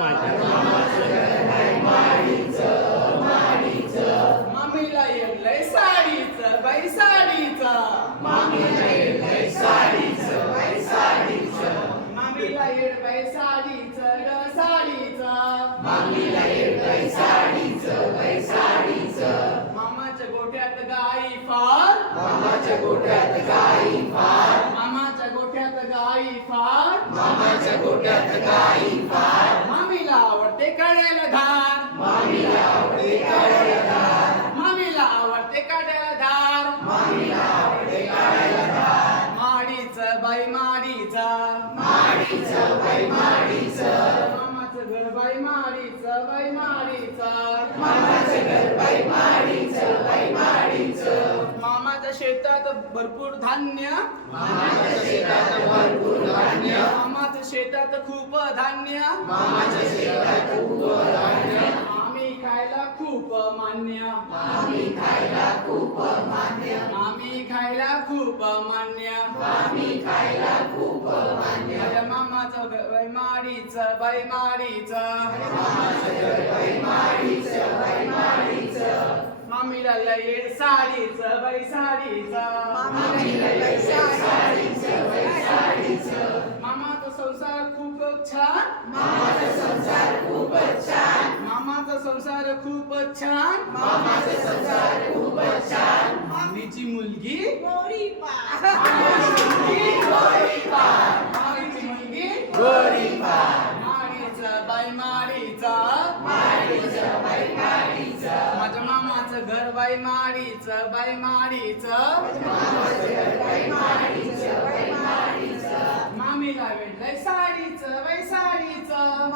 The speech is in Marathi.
माझ्या मामाचं घर हाय माडीचं मामीला येडलंय साडीचं बाई साडीचं मामीला येड बाई साडीचं ग साडीचं मामाच्या गोठ्यात गाई फार मामाच्या गोठ्यात गाई फार मामीला आवडते काढायला धार माडीचं बाई माडीचं मामाचं घर बाई माडीचं मामाच्या शेतात भरपूर धान्य मामाच्या शेतात खूप धान्य आम्ही खायला खूप मान्य माझ्या मामाचं घर बाई माडीचं मामीला येड साडीचं बाई साडीचं मामाचा संसार खूप छान मामीची मुलगी माडीचं बाई माडीचं माझ्या मामाचं घर बाई माडीचं मामीला वेडलंय साडीचं बाई साडीचं